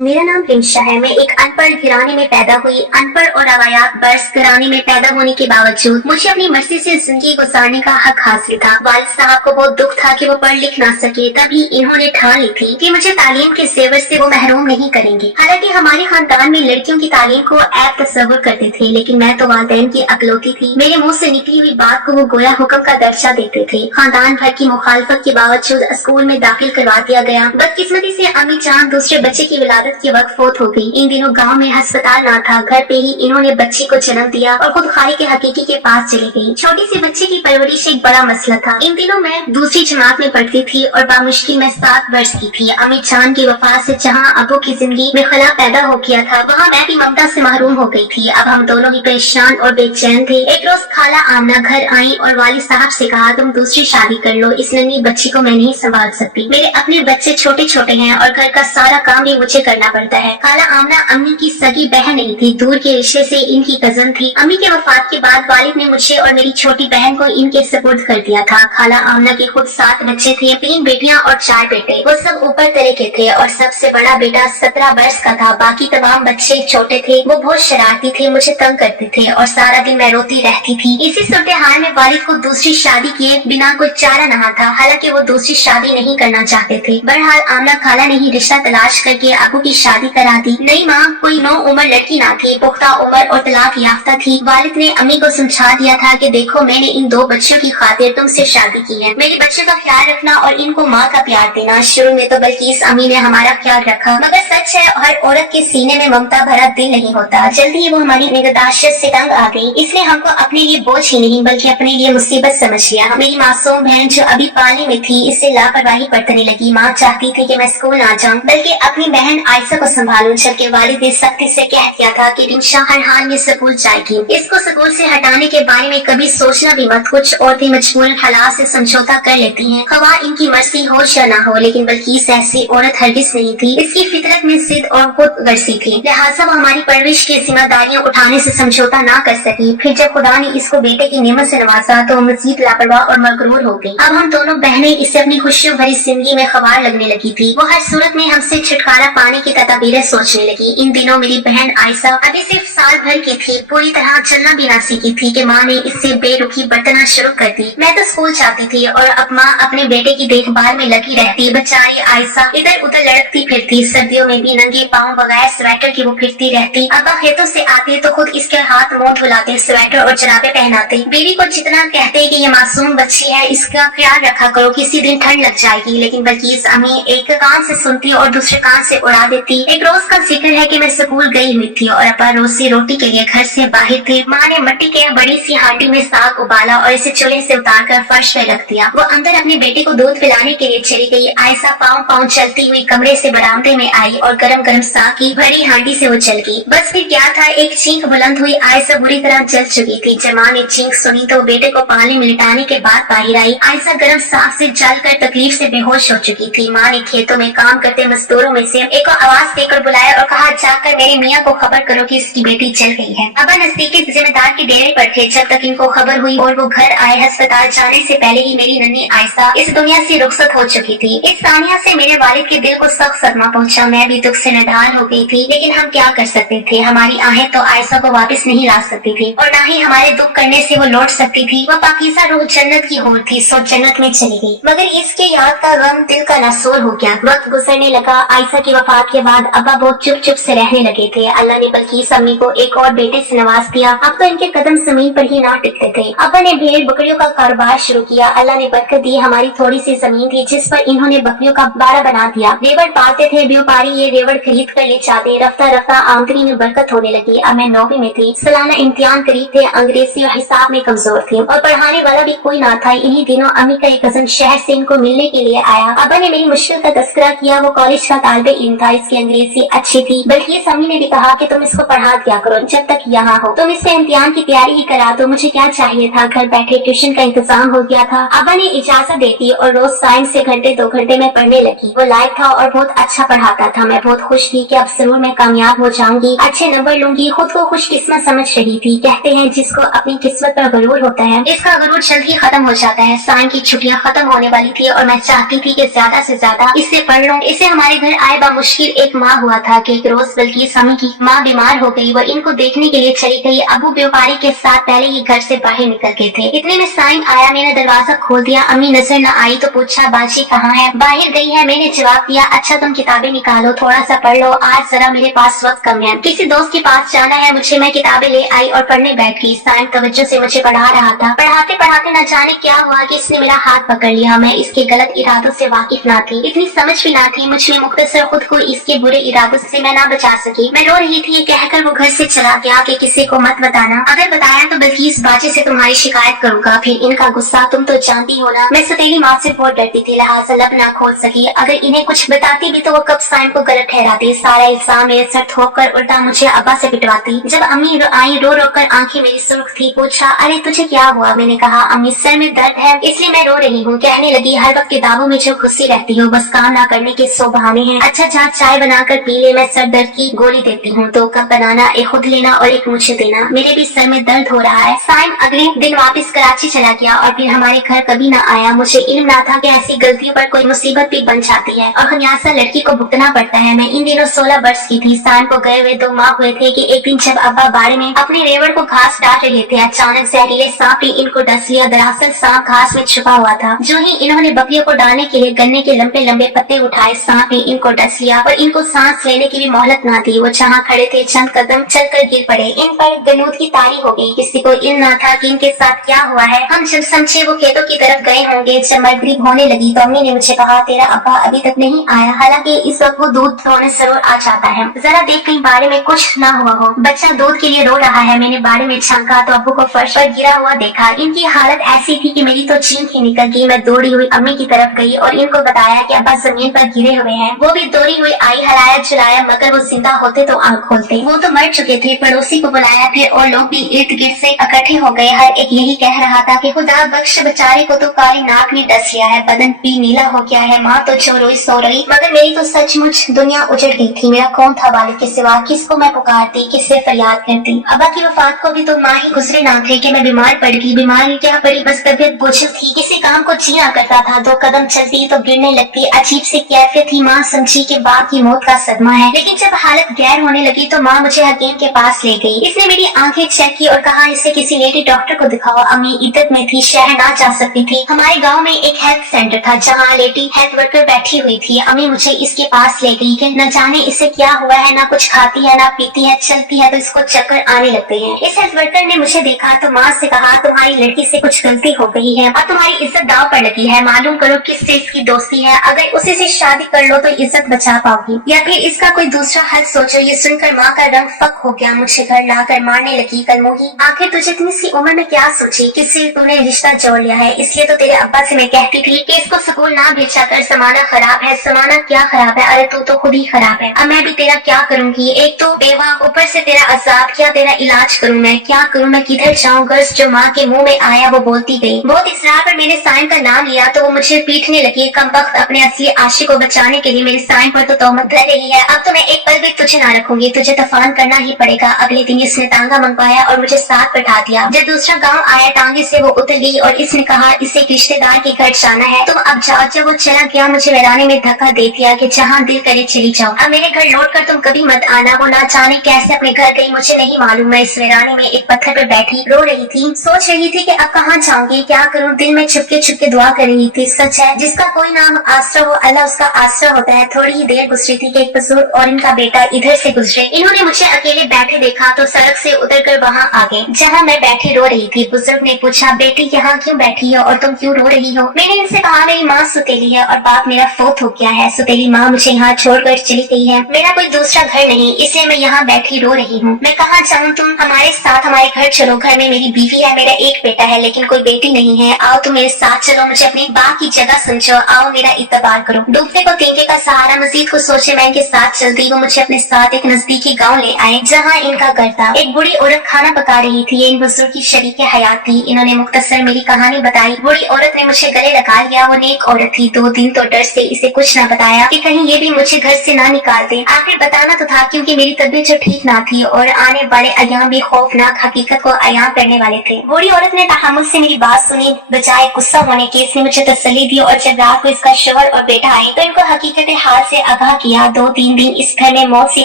मेरा नाम रिंशा है। मैं एक अनपढ़ घराने में पैदा हुई। अनपढ़ और रवायात बर्स घराने में पैदा होने के बावजूद मुझे अपनी मर्जी से जिंदगी गुजारने का हक हासिल था। वालिद साहब को बहुत दुख था कि वो पढ़ लिख ना सके, तभी इन्होंने ठान ली थी कि मुझे तालीम के जेवर से वो महरूम नहीं करेंगे। हालांकि हमारे खानदान में लड़कियों की तालीम को ऐब तस्वुर करते थे, लेकिन मैं तो वालिदैन की अकलौती थी। मेरे मुंह से निकली हुई बात को वो गोया हुक्म का दर्जा देते थे। खानदान भर की मुखालफत के बावजूद स्कूल में दाखिल करवा दिया गया। बदकिस्मती से अम्मी जान दूसरे बच्चे की विलादत के वक्त फौत हो गई। इन दिनों गांव में अस्पताल ना था, घर पे ही इन्होंने बच्ची को जन्म दिया और खुद खाली के हकीकी के पास चली गई। छोटी सी बच्चे की परवरिश एक बड़ा मसला था। इन दिनों मैं दूसरी जमात में पढ़ती थी और बामुश्किल मैं 7 वर्ष की थी। अम्मी जान की वफात से जहाँ अबू की जिंदगी में खला पैदा हो गया था, वहाँ मैं भी ममता से महरूम हो गई थी। अब हम दोनों ही परेशान और बेचैन थे। एक रोज खाला आमना घर आई और वालिद साहब से कहा, तुम दूसरी शादी कर लो, इस नन्ही बच्ची को मैं नहीं संभाल सकती। मेरे अपने बच्चे छोटे छोटे हैं और घर का सारा काम भी मुझे करना पड़ता है। खाला आमना अम्मी की सगी बहन नहीं थी, दूर के रिश्ते से इनकी कजन थी। अम्मी के वफात के बाद वालिद ने मुझे और मेरी छोटी बहन को इनके सुपुर्द कर दिया था। खाला आमना के खुद 7 बच्चे थे, 3 बेटियां और 4 बेटे। वो सब ऊपर तरह के थे और सबसे बड़ा बेटा 17 वर्ष का था। बाकी तमाम बच्चे छोटे थे। वो बहुत शरारती थे, मुझे तंग करते थे और सारा दिन मैं रोती रहती थी। इसी सूरत हाल में वालिद को दूसरी शादी किए बिना कोई चारा न था। हालांकि वो दूसरी शादी नहीं करना चाहते थे। बहरहाल आमना खाला ने ही रिश्ता तलाश करके अबू की शादी करा दी। नई माँ कोई 9 उम्र लड़की ना थी, पुख्ता उम्र और तलाक याफ्ता थी। वालिद ने अम्मी को समझा दिया था कि देखो, मैंने इन 2 बच्चों की खातिर तुमसे शादी की है। मेरे बच्चों का ख्याल रखना और इनको माँ का प्यार देना। शुरू में तो बल्किस अम्मी ने हमारा ख्याल रखा, मगर सच है हर औरत के सीने में ममता भरा दिल नहीं होता। जल्दी ही वो हमारी निगहदाश्त से तंग आ गई। इसलिए हमको अपने लिए बोझ ही नहीं बल्कि अपने लिए मुसीबत समझ लिया। मेरी मासूम बहन जो अभी पानी में थी, इससे लापरवाही बरतने लगी। माँ चाहती थी कि मैं स्कूल ना जाऊँ बल्कि अपनी बहन आयशा को संभालूं, जबकि वालिद ने सख्ती से कह दिया था कि रिंशा हर हाल में स्कूल जाएगी। इसको स्कूल से हटाने के बारे में कभी सोचना भी मत। कुछ औरतें मजबूरन हालात से समझौता कर लेती हैं, खवा इनकी मर्जी हो या ना हो, लेकिन बल्किस ऐसी औरत हरगिज नहीं थी। इसकी फितरत में जिद और खुद गर्जी थी, लिहाजा वो हमारी परवरिश की जिम्मेदारियां उठाने से समझौता ना कर सकी। फिर जब खुदा ने इसको बेटे की नेमत से नवाजा तो मजीद लापरवाह और मगरूर हो गई। अब हम दोनों बहनें इसे अपनी खुशियों भरी जिंदगी में खवार लगने लगी थी। वो हर सूरत में हमसे छुटकारा पाने की तदबीरें सोचने लगी। इन दिनों मेरी बहन आयशा अभी सिर्फ साल भर की थी, पूरी तरह चलना भी ना सीखी थी कि माँ ने इससे बेरुखी बरतना शुरू कर दी। मैं तो स्कूल जाती थी और अब माँ अपने बेटे की देखभाल में लगी रहती। बेचारी आयशा इधर उधर लड़कती फिरती, सर्दियों में भी नंगे पाँव बगैर स्वेटर के वो फिरती रहती। अब्बा खेतों से आते तो खुद इसके हाथ मुंह धुलाते, स्वेटर और जराबे पहनाते। बीवी को जितना कहते कि ये मासूम बच्ची है, इसका ख्याल रखा करो, किसी दिन ठंड लग जाएगी, लेकिन बल्किस अम्मी एक कान से सुनती और दूसरे कान से उड़ा देती। एक रोज का जिक्र है कि मैं स्कूल गई हुई थी और अब्बा रोजी रोटी के लिए घर से बाहर थे। माँ ने मिट्टी के बड़ी सी हांडी में साग उबाला और इसे चूल्हे से उतारकर फर्श पे रख दिया। वो अंदर अपने बेटे को दूध पिलाने के लिए चली गई। आयशा पाँव पाँव चलती हुई कमरे से बरामदे में आई और गरम गरम साग की भरी हांडी से वो चल गई। बस फिर क्या था, एक चीख बुलंद हुई। आयशा बुरी तरह जल चुकी थी। जब माँ ने चीख सुनी तो बेटे को पानी में लिटाने के बाद बाहर आई। आयशा गरम साग से जलकर तकलीफ से बेहोश हो चुकी थी। माँ ने खेतों में काम करते मजदूरों में से एक को आवाज देकर बुलाया और कहा, जाकर मेरे मियाँ को खबर करो कि इसकी बेटी चल गई है। अब्बा नजदीकी जिम्मेदार के डेरे पर थे जब तक इनको खबर हुई और वो घर आए। अस्पताल जाने से पहले ही मेरी नन्ही आयशा इस दुनिया से रुखसत हो चुकी थी। इस सानिया से मेरे वालिद के दिल को सख्त सदमा पहुंचा। मैं भी दुख से नदार हो गई थी, लेकिन हम क्या कर सकते थे। हमारी आहें तो आयशा को वापस नहीं ला सकती थी और न ही हमारे दुख करने से वो लौट सकती थी। वह पाकीज़ा रूह जन्नत की होर थी, सो जन्नत में चली गई। मगर इसके याद का गम दिल का नसूर हो गया। वक्त गुजरने लगा। आयशा की वफात के बाद अब्बा बहुत चुप चुप से रहने लगे थे। अल्लाह ने बल्किस अम्मी को एक और बेटे से नवाज दिया। अब तो इनके कदम जमीन पर ही ना टिकते थे। अब्बा ने भेड़ बकरियों का कारोबार शुरू किया। अल्लाह ने बरकत दी। हमारी थोड़ी सी जमीन थी जिस पर इन्होंने बकरियों का बाड़ा बना दिया। रेवड़ पालते थे, व्यापारी ये रेवड़ खरीद कर ले जाते। रफ्ता रफ्ता आमदनी में बरकत होने लगी। अब मैं 9वीं में थी। सालाना इम्तिहान करीब थे। अंग्रेजी और हिसाब में कमजोर थी और पढ़ाने वाला भी कोई ना था। इन्हीं दिनों अम्मी का एक कजन शहर से इनको मिलने के लिए आया। अब्बा ने मेरी मुश्किल का तस्करा किया। वो कॉलेज का तालिबे इल्म था, इसकी अंग्रेजी अच्छी थी। बल्कि ये अम्मी ने भी कहा कि तुम इसको पढ़ा दिया करो जब तक यहाँ हो, तुम इससे इम्तिहान की तैयारी ही करा दो। मुझे क्या चाहिए था, घर बैठे ट्यूशन का इंतजाम हो गया था। अब्बा ने इजाजत देती और रोज साइंस से घंटे 2 घंटे में पढ़ने लगी। वो लायक था और बहुत अच्छा पढ़ाता था। मैं बहुत खुश थी कि अब जरूर मैं कामयाब हो जाऊंगी, अच्छे नंबर लूंगी, खुद को खुशकिस्मत समझ रही थी। कहते हैं जिसको अपनी किस्मत पर गरूर होता है, इसका गरूर जल्द ही खत्म हो जाता है। साइम की छुट्टियां खत्म होने वाली थी और मैं चाहती थी कि ज्यादा से ज्यादा इससे पढ़ लूं। इसे हमारे घर आए बामुश्किल एक माँ हुआ था कि एक रोज बल्कि स्वामी की माँ बीमार हो गई, वो इनको देखने के लिए चली गई। अबू व्यापारी के साथ पहले ही घर से बाहर निकल गए थे। इतने में साइम आया, मैंने दरवाजा खोल दिया। अम्मी नजर न आई तो पूछा बाजी कहाँ है? बाहर गई है, मैंने जवाब दिया। अच्छा तुम किताबें निकालो, थोड़ा सा पढ़ लो, आज जरा मेरे पास वक्त कम है, किसी दोस्त के पास जाना है मुझे। मैं किताबें ले आई और पढ़ने बैठ गई। साइम तवज्जो से मुझे पढ़ा रहा था। पढ़ाते पढ़ाते न जाने क्या हुआ कि इसने मेरा हाथ पकड़ लिया। मैं इसके गलत इरादों से वाकिफ न थी, इतनी समझ भी न थी मुझ में। मुख्तसर खुद को इसके बुरे इरादों से मैं न बचा सकी। मैं रो रही थी, ये कहकर वो घर से चला गया कि किसी को मत बताना, अगर बताया तो बल्किस बाजी से तुम्हारी शिकायत करूंगा। फिर इनका गुस्सा तुम तो जानती हो ना। मैं सतीली माँ से बहुत डरती थी, लिहाजा लब ना खोल सकी। अगर इन्हें कुछ बताती भी तो वो कब साइम को गलत ठहराती। सारा इल्जाम मेरे सर थोप कर उल्टा मुझे अब्बा से पिटवाती। जब अम्मी आई रो रो कर आंखें मेरी सुर्ख थी। पूछा अरे तुझे क्या हुआ? मैंने कहा अम्मी सर में दर्द है इसलिए मैं रो रही हूँ। कहने लगी हर वक्त किताबों में जो घुसी रहती हूँ, बस काम ना करने के 100 बहाने हैं। अच्छा जा चाय बनाकर पी ले, मैं सर दर्द की गोली देती हूँ, 2 कप बनाना, एक खुद लेना और एक मुझे देना, मेरे भी सर में दर्द हो रहा है। साइम अगले दिन वापस कराची चला गया और फिर हमारे घर कभी न आया। मुझे इल्म न था कि ऐसी गलतियों पर कोई मुसीबत भी बन जाती है और खमियाजा लड़की को भुगतना पड़ता है। मैं इन दिनों 16 वर्ष की थी। साइम को गए हुए 2 माह हुए थे कि एक दिन जब अब्बा बाड़े में अपने रेवड़ को घास डाल रहे थे, अचानक जहरीले सांप ने इनको डस लिया। दरअसल सांप घास में छुपा हुआ था। जो ही इन्होंने बकरियों को डालने के लिए गन्ने के लंबे लंबे पत्ते उठाए, सांप ने इनको डस लिया और इनको सांस लेने की भी मोहलत न दी। वो जहाँ खड़े थे चंद कदम चलकर गिर पड़े। इन पर गनूद की तारी हो गई। किसी को इल्म न था कि इनके साथ क्या हुआ है। हम जब समझे वो खेतों की तरफ गए होंगे। जब मगरिब होने लगी तो अम्मी ने मुझे कहा तेरा अब्बा अभी तक नहीं आया, हालांकि इस वक्त वो दूध धोने जरूर आ जाता है, जरा देख कहीं बाड़े में कुछ ना हुआ हो। बच्चा दूध के लिए रो रहा है। मैंने बाड़े में झांका तो अब्बू को फर्श पर गिरा हुआ देखा। इनकी हालत ऐसी थी कि मेरी तो चीख ही निकल गई। मैं दौड़ी हुई अम्मी की तरफ गई और इनको बताया कि अब्बा जमीन पर गिरे हुए हैं। वो भी दौड़ी हुई आई, हलाया चलाया, मगर वो जिंदा होते तो आंख खोलते, वो तो मर चुके थे। पड़ोसी को बुलाया फिर और लोग भी इर्द गिर्द से इकट्ठे हो गए। हर एक यही कह रहा था कि खुदा बख्श बेचारे को तो काली नाक ने डस लिया है, बदन भी नीला हो गया है। माँ तो जो रोई सो रही, मगर मेरी तो सचमुच दुनिया उजड़ गई थी। मेरा कौन था वालिद के सिवा, किसको मैं पुकारती, किससे फरियाद करती। अब्बा की वफात को भी तो माँ ही गुजरे ना थे कि मैं बीमार पड़ गई। बीमारी क्या पड़ी, बस तबियत बोझल थी। किसी काम को जिया करता था, 2 कदम चलती तो गिरने लगती। अजीब सी कैफियत थी। माँ समझी कि बाप की मौत का सदमा है, लेकिन जब हालत गैर होने लगी तो माँ मुझे हकीम के पास ले गई। इसने मेरी आंखें चेक की और कहा इसे किसी लेडी डॉक्टर को दिखाओ। अम्मी इद्दत में थी, शहर ना जा सकती थी। हमारे गांव में एक हेल्थ सेंटर था जहाँ लेडी हेल्थ वर्कर बैठी हुई थी। अम्मी मुझे इसके पास ले गई कि न जाने इसे क्या हुआ है, ना कुछ खाती है ना पीती है, चलती है तो इसको चक्कर आने लगते हैं। इस हेल्थ वर्कर ने मुझे देखा तो माँ से कहा तुम्हारी लड़की से कुछ गलती हो गई है और तुम्हारी इज्जत दाव पर लगी है, मालूम करो किससे इसकी दोस्ती है, अगर उसी से शादी कर लो तो इज्जत बचा पाओगी या फिर इसका कोई दूसरा हल सोचो। ये सुनकर माँ का रंग फक हो गया। मुझे घर लाकर मारने लगी। कलमोही आखिर तुझे इतनी सी उम्र में क्या सोची, किससे तूने रिश्ता जोड़ लिया है? इसलिए तो तेरे अब्बा से मैं कहती थी कि इसको स्कूल ना भेजा कर, जमाना खराब है। जमाना क्या खराब है, अरे तू तो खुद ही खराब है। अब मैं भी तेरा क्या करूंगी, एक तो बेवा, ऊपर से तेरा अजाब, क्या तेरा इलाज करूँ मैं, क्या करूँ मैं, किधर जाऊँ? गर्ज जो माँ के मुँह में आया वो बोलती गई। बहुत इसरार पर मैंने साइम का नाम लिया तो वो मुझे पीटने लगी। कम वक्त अपने असली आशिक को बचाने के लिए मेरे साइम पर तो तोहमत धर रही है। अब तो मैं एक पल भी तुझे ना रखूंगी, तुझे तफान करना ही पड़ेगा। अगले दिन इसने तांगा मंगवाया और मुझे साथ बैठा दिया। जब दूसरा गांव आया टांगे से वो उतर गई और इसने कहा इसे एक रिश्तेदार के घर जाना है, तुम अब जाओ। जब वो चला गया मुझे वीराने में धक्का दे दिया कि जहाँ दिल करे चली जाओ, अब मेरे घर लौट कर तुम कभी मत आना। वो ना जाने कैसे अपने घर गई मुझे नहीं मालूम। मैं इस वीराने में एक पत्थर पर बैठी रो रही थी, सोच रही थी कि अब कहाँ जाऊंगी, क्या करूँ। दिल में छुपके छुपके दुआ कर रही थी। सच है जिसका कोई नाम आसरा हो अल्लाह उसका आसरा होता है। थोड़ी ही देर गुजरी थी कि एक बुजुर्ग और इनका बेटा इधर से गुजरे। इन्होंने मुझे अकेले बैठे देखा तो सड़क से उतरकर वहाँ आ गए जहाँ मैं बैठी रो रही थी। बुजुर्ग ने पूछा बेटी यहाँ क्यों बैठी हो और तुम क्यों रो रही हो? मैंने इनसे कहा मेरी माँ सुतेली है और बाप मेरा फौत हो गया है। सुतेली माँ मुझे यहाँ छोड़कर चली गई है, मेरा कोई दूसरा घर नहीं, इसलिए मैं यहाँ बैठी रो रही हूँ। मैं कहाँ जाऊँ, तुम हमारे साथ हमारे घर चलो। घर में मेरी बीवी है, मेरा एक बेटा है लेकिन कोई बेटी नहीं है। आओ तुम मेरे साथ चलो, मुझे अपने बाप की जगह समझो, आओ मेरा इत्तबार करो। डूबने को तेंगे का सहारा, मजीद को सोचे मैं इनके साथ चलती। वो मुझे अपने साथ एक नजदीकी गाँव ले आए जहाँ इनका घर था। एक बूढ़ी औरत खाना पका रही थी। ये इन बुजुर्ग की शरीक हयात थी। इन्होंने मुख्तसर मेरी कहानी बताई। बूढ़ी औरत ने मुझे गले लगा लिया। वो नेक औरत थी। 2 दिन तो डर से इसे कुछ न बताया कि कहीं ये भी मुझे मुझे घर से ना निकाल दें। आखिर बताना तो था क्योंकि मेरी तबीयत जो ठीक ना थी और आने वाले अयाम भी खौफनाक हकीकत को अयाम करने वाले थे। बूढ़ी औरत ने तहम्मुल से मेरी बात सुनी, बजाय गुस्सा होने के इसने मुझे तसल्ली दी और जब रात को इसका शौहर और बेटा आए तो इनको हकीकत हाल से आगाह किया। 2-3 दिन इस घर में मौत सी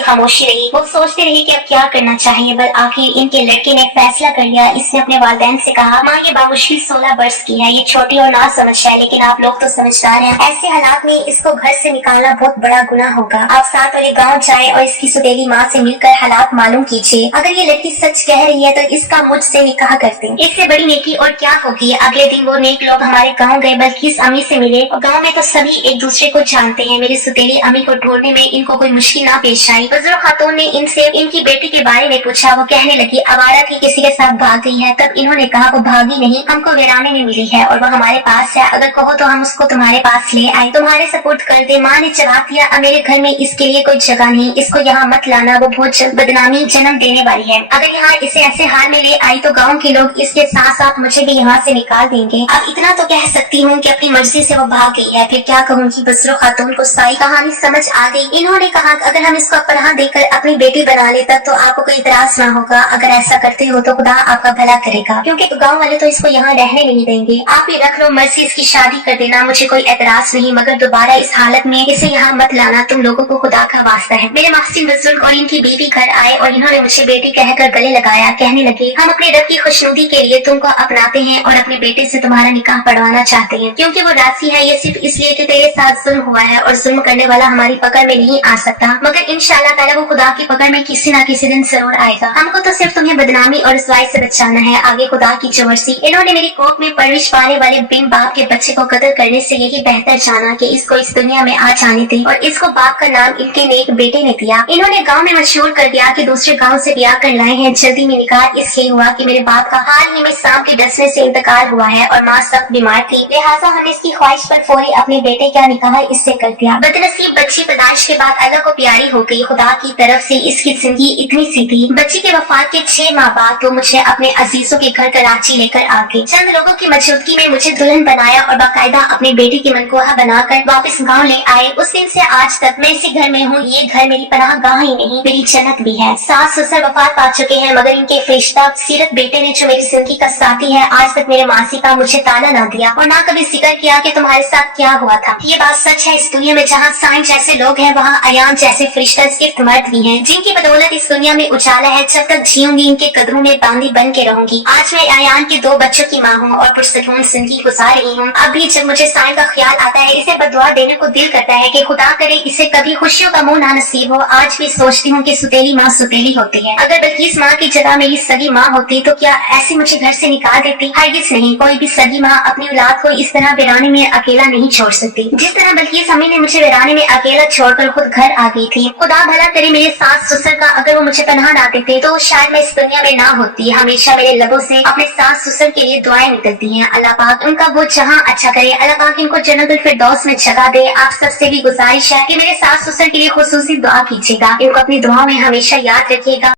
खामोशी रही। वो सोचते रहे कि अब क्या करना चाहिए, बस आखिर इनके लड़के ने फैसला कर लिया। इसने अपने वालिदैन से कहा, माँ ये बामुश्किल 16 वर्ष की है, ये छोटी और ना समझ है, लेकिन आप लोग तो समझदार हैं। ऐसे हालात में इसको घर से निकालना बहुत बड़ा गुनाह होगा। आप साथ वाले गाँव जाए और इसकी सुतेली माँ से मिलकर हालात मालूम कीजिए। अगर ये लड़की सच कह रही है तो इसका मुझसे निकाह कर दें। इससे बड़ी नेकी और क्या होगी। अगले दिन वो नेक लोग हमारे गाँव गए, बल्कि इस अम्मी से मिले। और गाँव में तो सभी एक दूसरे को जानते हैं। मेरी सुतेली अम्मी को ढूंढने में इनको कोई मुश्किल ना पेश आई। बुजुर्ग खातून ने इनसे इनकी बेटी के बारे में पूछा। वो कहने लगी आवारा थी, किसी के साथ भाग गई है। तब इन्होंने कहा वो भागी नहीं, हमको वीराने में मिली है और वो हमारे पास है। अगर कहो तो हम उसको तुम्हारे पास ले आए, तुम्हारे सपोर्ट कर दे। माँ ने जवाब दिया, मेरे घर में इसके लिए कोई जगह नहीं, इसको यहाँ मत लाना, वो बहुत जल्द बदनामी जन्म देने वाली है। अगर यहाँ इसे ऐसे हाल में ले आई तो गाँव के लोग इसके साथ साथ मुझे भी यहाँ से निकाल देंगे। अब इतना तो कह सकती हूँ कि अपनी मर्जी से वो भाग गई है। फिर क्या कहूँगी। बुजुर्ग खातून को सारी कहानी समझ आ गई। इन्होंने कहा अगर हम इसको पनाह देकर अपनी बेटी बना लेता तो आपको कोई इतराज ना होगा। अगर ऐसा करते हो तो खुदा आपका भला करेगा, क्योंकि गाँव वाले तो इसको यहाँ रहने नहीं देंगे। आप ही रख लो, मर्जी इसकी शादी कर देना, मुझे कोई एतराज नहीं, मगर दोबारा इस हालत में इसे यहाँ मत लाना। तुम लोगों को खुदा का वास्ता है। मेरे महसिन बुजुर्ग और इनकी बीवी घर आए और इन्होंने मुझे बेटी कहकर गले लगाया। कहने लगे, हम अपने रब की खुशनुदी के लिए तुमको अपनाते हैं और अपने बेटे से तुम्हारा निकाह पढ़वाना चाहते हैं, क्योंकि वो राजी है। ये सिर्फ इसलिए कि तेरे साथ जुल्म हुआ है और जुल्म करने वाला हमारी पकड़ में नहीं आ सकता, मगर इंशाअल्लाह ताला वो खुदा की पकड़ में किसी न किसी दिन जरूर आएगा। हमको तो सिर्फ तुम्हें बदनामी और रुसवाई से बचाना है, आगे खुदा की जो मर्जी। इन्होंने मेरी कोख में परवरिश पाने वाले बिन बाप के बच्चे को कत्ल करने से यही बेहतर जाना कि इसको इस दुनिया में आ जाने थे, और इसको बाप का नाम इनके नेक बेटे ने दिया। इन्होंने गाँव में मशहूर कर दिया कि दूसरे गाँव से ब्याह कर लाए हैं। जल्दी में निकाह इसलिए हुआ कि मेरे बाप का हाल ही में सांप के डसने से इंतकाल हुआ है और माँ सख्त बीमार थी, लिहाजा हमने इसकी ख्वाहिश पर फौरी अपने बेटे का निकाह इससे कर दिया। बदनसीब बच्ची पैदाइश के बाद अल्लाह को प्यारी हो गई। खुदा की तरफ से इसकी जिंदगी इतनी सी थी। बच्ची के वफात के 6 माह बाद वो मुझे अपने अजीजों के घर कराची लेकर आ गई। चंद लोगों की मौजूदगी में मुझे दुल्हन बनाया और बाकायदा अपने बेटे की मनकोहा बनाकर वापस गाँव ले आए। उस दिन से आज तक मैं इसी घर में हूँ। ये घर मेरी पनाह गाह ही नहीं, मेरी जन्नत भी है। सास ससुर वफात पा चुके हैं, मगर इनके फरिश्ता सीरत बेटे ने जो मेरी जिंदगी का साथी है, आज तक मेरे मासी का मुझे ताना ना दिया और ना कभी जिक्र किया कि तुम्हारे साथ क्या हुआ था। ये बात सच है। इस दुनिया में जहाँ साइन जैसे लोग हैं, वहाँ अयान जैसे फरिश्ता सिर्फ मर्द भी हैं, जिनकी बदौलत इस दुनिया में उजाला है। जब तक जीऊंगी इनके कदरों में बांधी बन के रहूंगी। आज मैं अयान के 2 बच्चों की माँ हूँ और पुरसकून जिंदगी गुजार रही हूँ। अब भी जब मुझे साइन का ख्याल आता है, इसे बदुआ देने को दिल करता है कि खुदा करे इसे कभी खुशियों का मुंह ना नसीब हो। आज भी सोचती हूँ कि सुतेली माँ सुतेली होती है। अगर बल्किस माँ की जगह मेरी सगी माँ होती तो क्या ऐसे मुझे घर से निकाल देती? हरगिज़ नहीं। कोई भी सगी माँ अपनी औलाद को इस तरह वीराने में अकेला नहीं छोड़ सकती, जिस तरह बल्किस अम्मी ने मुझे वीराने में अकेला छोड़कर खुद घर आ गई थी। खुदा भला करे मेरे सास ससुर का, अगर वो मुझे पनाह ना देते तो शायद मैं इस दुनिया में ना होती। हमेशा मेरे लबों से अपने सास ससुर के लिए दुआएं निकलती हैं। अल्लाह पाक उनका वो जहां अच्छा करे। अल्लाह पाक इनको जन्नतुल फिरदौस में जगह दे। आप सबसे भी गुजारिश है कि मेरे सास ससुर के लिए खुसूसी दुआ कीजिएगा। इनको अपनी दुआओं में हमेशा याद रखिएगा।